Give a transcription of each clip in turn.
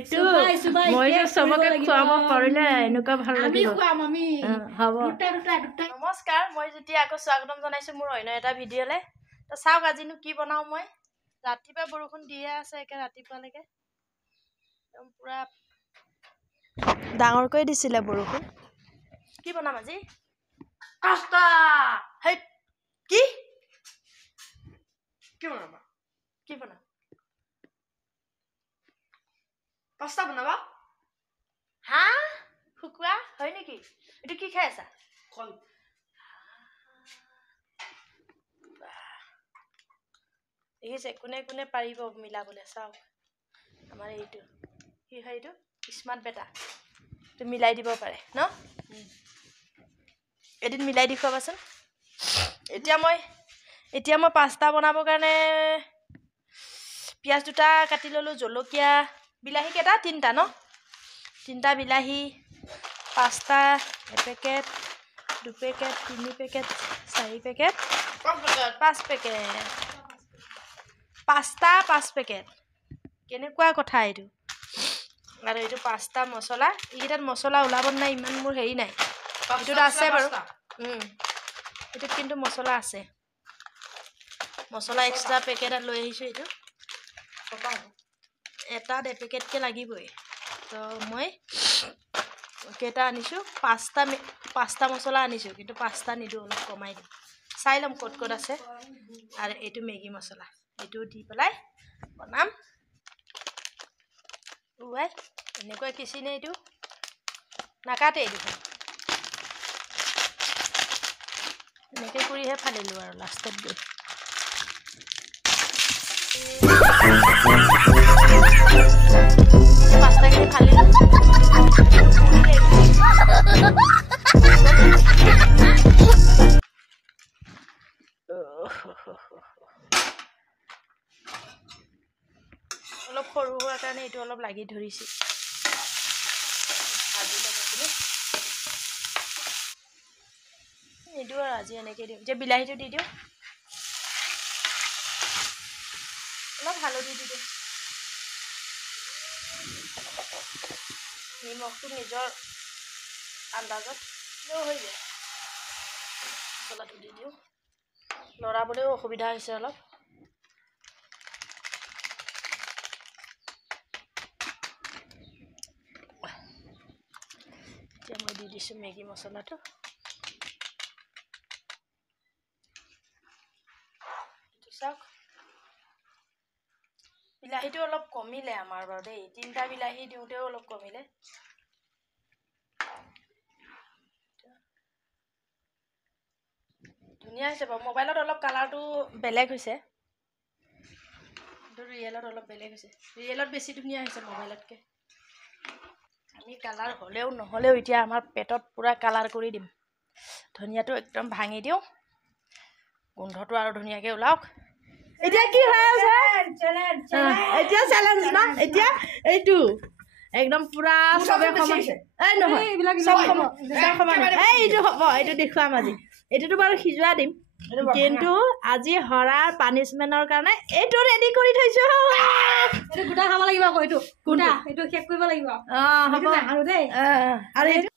এইটো মই যে সবকে খুৱাব পাৰিলে এনেকুৱা ভাল লাগিব আমি হ'ব দুটা নমস্কাৰ মই যেতিয়া আকৌ স্বাগতম জনাইছো মোৰ অন্য এটা ভিডিঅ'লে তো চাওক আজিনো কি বনাও মই ৰাতিপুৱা বৰষুণ দিয়ে আছে একে ৰাতিপুৱালৈকে একদম পুৰা ডাঙৰকৈ দিছিলে বৰষুণ কি বনাম আজি পাস্তা হেই কি কি বনাবা কি বনাম পাস্তা বনাবা হা শুকুয়া হয় নেকি এটো কি খাই আছা কল দেখিছে কোনে কোনে পাৰিব মিলাবলৈ চাওক আমাৰ এইটো কি হয় এইটো স্মাৰ্ট বেটা তো মিলাই দিব পাৰে ন এদিন মিলাই দেখুৱাবাচোন এতিয়া মই পাস্তা বনাবৰ কাৰণে পিঁয়াজ দুটা কাটি ললো জলকীয়া বিলাহী কেইটা তিনটা ন তিনটা বিলাহী পাস্তা এপেকেট দুপেকেট তিনি পেকেট চাৰি পেকেট 5 পেকেট পাস্তা 5 পেকেট কেনেকুৱা কথা এইটো আৰু এইটো পাস্তা মছলা এইকেইটাত মছলা ওলাব নাই ইমান মোৰ হেৰি নাই এইটোত আছে বাৰু এইটোত কিন্তু মছলা আছে মছলা এক্সট্ৰা পেকেট লৈ আহিছোঁ এইটো এটাত এপেকেটকৈ লাগিবই তো মই কেইটা আনিছোঁ পাস্তা মছলা আনিছোঁ কিন্তু পাস্তা নিদিওঁ অলপ কমাই দিম চাই ল'ম ক'ত ক'ত আছে আৰু এইটো মেগী মছলা এইটো দি পেলাই বনাম ওৱাই এনেকুৱা কিচিনে এইটো নাকাটে এইটো এনেকৈ কৰিহে ফালিলোঁ আৰু লাষ্টত গৈ পাস্তাখিনি ফালিলোঁ অলপ সৰু হোৱাৰ কাৰণে এইটো অলপ লাগি ধৰিছে নিদিওঁ আৰু আজি এনেকৈ দিওঁ যে বিলাহীটো দি দিওঁ অলপ হালধি দি দিওঁ নিমখটো নিজৰ আন্দাজত হৈ যায় মছলাটো দি দিওঁ লৰাবলৈও অসুবিধা হৈছে অলপ এতিয়া মই দি দিছোঁ মেগী মছলাটো চাওক বিলাহীটো অলপ কমিলে আমাৰ বাৰু দেই তিনটা বিলাহী দিওঁতেও অলপ কমিলে ধুনীয়া হৈছে বাৰু মোবাইলত অলপ কালাৰটো বেলেগ হৈছে কিন্তু ৰিয়েলত অলপ বেলেগ হৈছে ৰিয়েলত বেছি ধুনীয়া হৈছে মোবাইলতকৈ আমি কালাৰ হ'লেও নহ'লেও এতিয়া আমাৰ পেটত পূৰা কালাৰ কৰি দিম ধনিয়াটো একদম ভাঙি দিওঁ গোন্ধটো আৰু ধুনীয়াকৈ ওলাওক এতিয়া কি হৈ আছে এতিয়া চেলেঞ্জ না এতিয়া এইটো একদম পুৰা চবে সমান এই নহয় চব সমান এইটো হ'ব এইটো দেখুৱাম আজি এইটোতো বাৰু সিজোৱা দিম কিন্তু আজি হৰাৰ পানিচমেণ্টৰ কাৰণে এইটো ৰেডি কৰি থৈছো এইটো গোটা খাব লাগিব আকৌ এইটো গোটা এইটো শেষ কৰিব লাগিব হ'ব আৰু দেই আৰু এইটো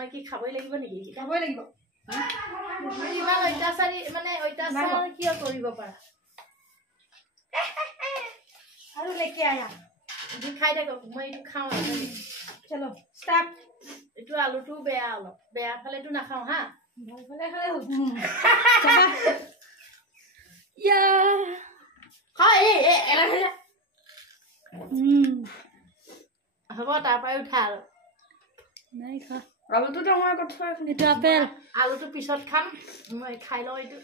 মই কি খাবই লাগিব নেকি খাবই লাগিব ইমান অত্যাচাৰী মানে অত্যাচাৰ কিয় কৰিব পাৰা আৰু লেকে আয়া এইটো খাই থাকক মই এইটো খাওঁ চলো ষ্টাৰ্ট এইটো আলুটো বেয়া অলপ বেয়া ফালেটো নাখাওঁ হা ভাল ফালে খালে হ'ব চাবা ইয়া হয় এলা খালে হ'ব তাৰ পৰাই উঠা আৰু নাই খা আলুটোতো মই কথা এইটো আপেল আলুটো পিছত খাম মই খাই লওঁ এইটো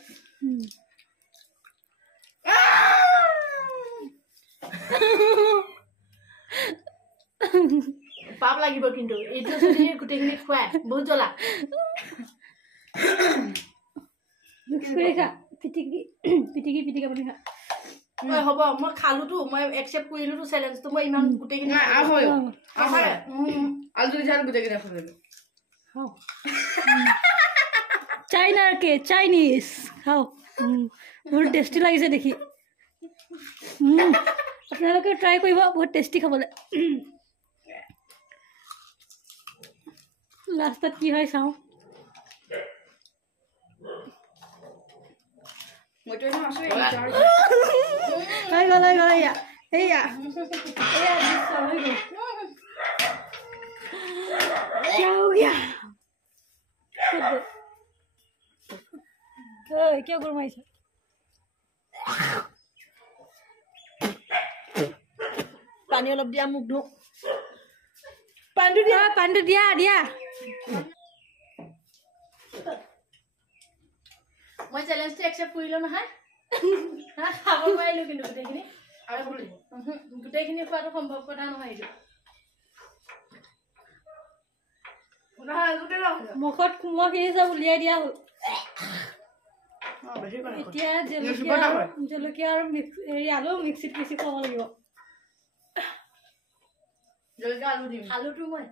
পাপ লাগিব কিন্তু এইটো যদি গোটেইখিনি খুৱাই বহুত জ্বলা পিটিকি বনাই খা হ'ব মই খালোতো মই একচেপ্ট কৰিলোতো চেলেঞ্জটো মই ইমান গোটেইখিনি আলুটো দিছা গোটেইখিনি খাওঁ চাইনাৰ কে চাইনিজ খাও বহুত টেষ্টি লাগিছে দেখি আপোনালোকে ট্ৰাই কৰিব বহুত টেষ্টি খাবলৈ লাষ্টত কি হয় চাওঁ হৈ গ'ল এয়া এয়া কিয় গৰমাইছে পানী অলপ দিয়া মোক ধো পানীটো দিয়া দিয়া মই চেলেঞ্জটো একচেপ্ট কৰিলো নহয় খাব পাৰিলো কিন্তু গোটেইখিনি খোৱাটো সম্ভৱ কথা নহয় এইটো মুখত কোমলখিনি চব উলিয়াই দিয়া হ'ল এতিয়া জলকীয়া আৰু হেৰি আলু মিক্সিত পিচি খাব লাগিব আলুটো মই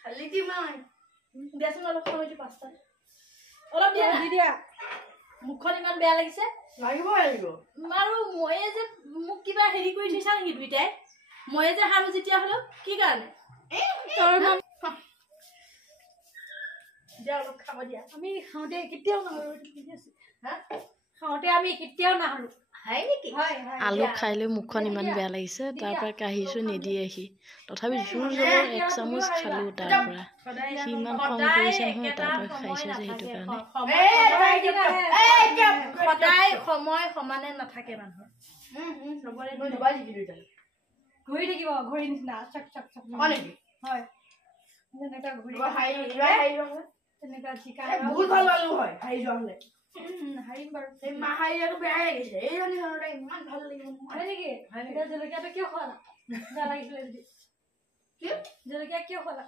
খালি দিম দিয়াচোন অলপ সময় পাঁচটা অলপ দিয়া দি দিয়া মুখখন ইমান বেয়া লাগিছে লাগিব আৰু ময়ে যে মোক কিবা হেৰি কৰি থৈছা নেকি দুইটাই ময়ে যে হাৰো যেতিয়া হলো কি কাৰণে অলপ খাব দিয়া আমি খাওঁতে কেতিয়াও নাহাৰো খাওঁতে আমি কেতিয়াও নাহাৰো আলু খাই লৈ মুখখন ইমান বেয়া লাগিছে তাৰ পৰা কাঢ়িছো নিদিয়ে সি তথাপি জোৰ জবৰ 1 চামুচ খালো তাৰ পৰা সি ইমান খং কৰিছে নহয় তাৰ পৰা খাইছো যে সেইটো কাৰণে সদায় সময় সমানে নাথাকে মানুহৰ ঘূৰি থাকিব ঘূৰি নিচিনা চক চক চক হয় যেনেকা ঘূৰি তেনেকা জিকা বহুত ভাল আলু হয় হাৰি যোৱা হলে হাৰিম বাৰু এই মাহাৰিয়াটো বেয়া লাগিছে এইজনী ধৰণে ইমান ভাল লাগিব হয় নেকি এতিয়া জলকীয়াটো কিয় খোৱালা বেয়া লাগিছিলে যদি কি জলকীয়া কিয় খোৱালা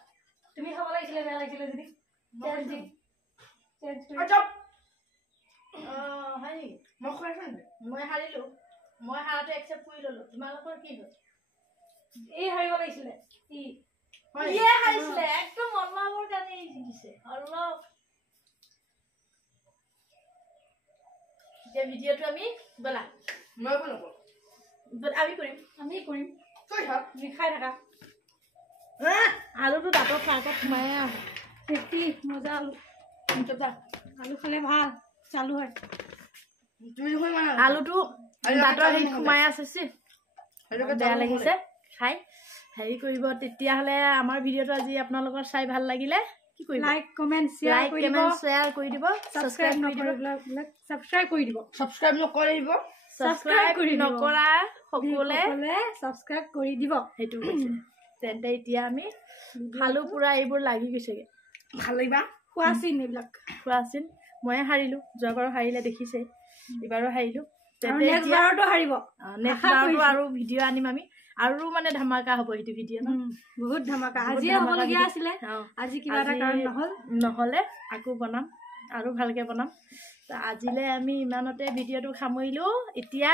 তুমি খাব লাগিছিলে বেয়া লাগিছিলে যদি হয় নেকি মই হাৰিলো মই হাৰাটো একচেপ্ট কৰি ললো তোমালোকৰ কি হ'ল এই হাৰিব লাগিছিলে ইয়ে হাৰিছিলে একদম অলপৰ কাৰণে জিকিছে অলপ এতিয়া ভিডিঅ'টো আমি বলা মই নকৰো আমি কৰিম তুমি খাই থাকা আলুটো দাঁতৰ ফাঁকত সোমাই টেষ্টি মজা আলু খালে ভাল চালু হয় আলুটো দাঁতৰ হেৰিত সোমাই আছে বেয়া লাগিছে খাই হেৰি কৰিব তেতিয়াহ'লে আমাৰ ভিডিঅ'টো আজি আপোনালোকৰ চাই ভাল লাগিলে কি কৰিব লাইক কমেন্ট শ্বেয়াৰ কৰি দিব সাবস্ক্ৰাইব কৰি দিব সাবস্ক্ৰাইব নকৰিব সাবস্ক্ৰাইব নকৰা সকলে সাবস্ক্ৰাইব কৰি দিব সেইটো তেন্তে এতিয়া আমি খালো পুৰা এইবোৰ লাগি গৈছেগে ভাল লাগিবা খোৱাচিন এইবিলাক খোৱাচিন ময়ে হাৰিলো যোৱাবাৰো হাৰিলে দেখিছে এইবাৰো হাৰিলো নেক্সট বাৰতো হাৰিব নেক্সট বাৰতো আৰু ভিডিঅ' আনিম আমি আৰু মানে ধামাকা হ'ব এইটো ভিডিঅ' বহুত ধামাকা আজি হ'বলগীয়া আছিলে আজি কিবা এটা কাৰণ নহ'লে আকৌ বনাম আৰু ভালকে বনাম আজিলে আমি ইমানতে ভিডিঅ'টো সামৰিলো এতিয়া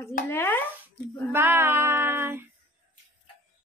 আজিলে বাই